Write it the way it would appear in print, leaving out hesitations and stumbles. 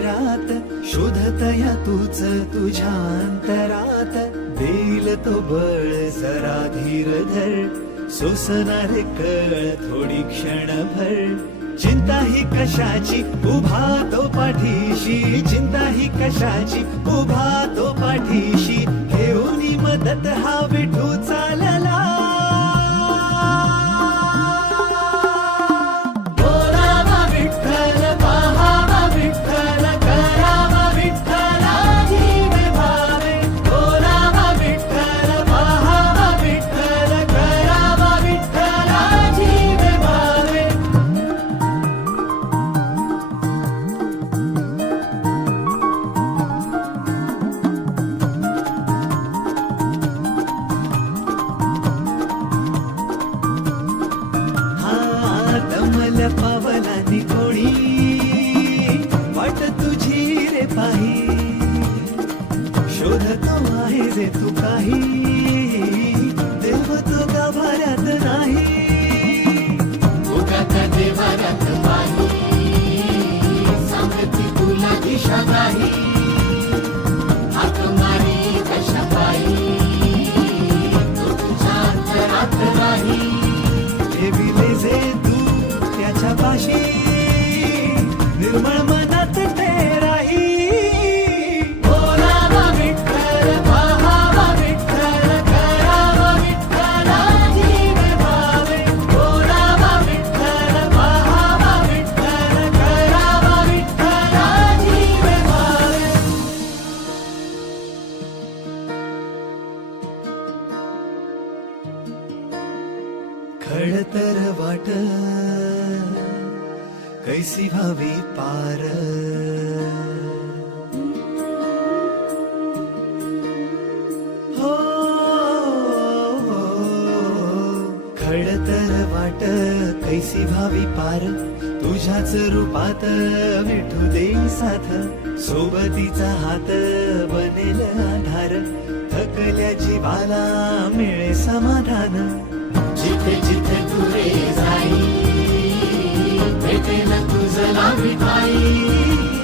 रात शोधतया तूच तुझ्या अंतरात, देईल तो बळ जरा धीर धर, सोसणार कळ थोडी क्षणभर, चिंता ही कशाची उभा तो पाठीशी, चिंता ही कशाची उभा तो पाठीशी, घेऊन मदत हा विठू चालला. बोलावा विठ्ठल, पाहावा विठ्ठल, करावा विठ्ठल जीवे भावे, बोलावा विठ्ठल, पाहावा विठ्ठल, करावा विठ्ठल जीवे भावे. दमल पावलानी कोणी वाट तुझी रे पाही, शोधतो आहे जे तू काही, देव तो गाभाऱ्यात नाही, उगाच देवाऱ्यात नाही, सांगती तुला दिशा नाही, हाक मारी कशा पायी, तो तुझ्या अंतरात नाही. ठेविले जे तू त्याच्या पाशी, निर्मळ मनात ते राही. बोलावा विठ्ठल, पाहावा विठ्ठल, करावा विठ्ठल जीवे भावे, बोलावा विठ्ठल, पाहावा विठ्ठल, करावा विठ्ठल जीवे भावे. खडतर वाट कैसी व्हावी पार, हो खडतर वाट कैसी व्हावी पार, तुझ्याच रूपात विठू देई साथ, सोबतीचा हात बनेल आधार, थकल्या जीवाला मिळे समाधान, जिथे जिथे तुरे जाई, भेटेल तुझला विठाई.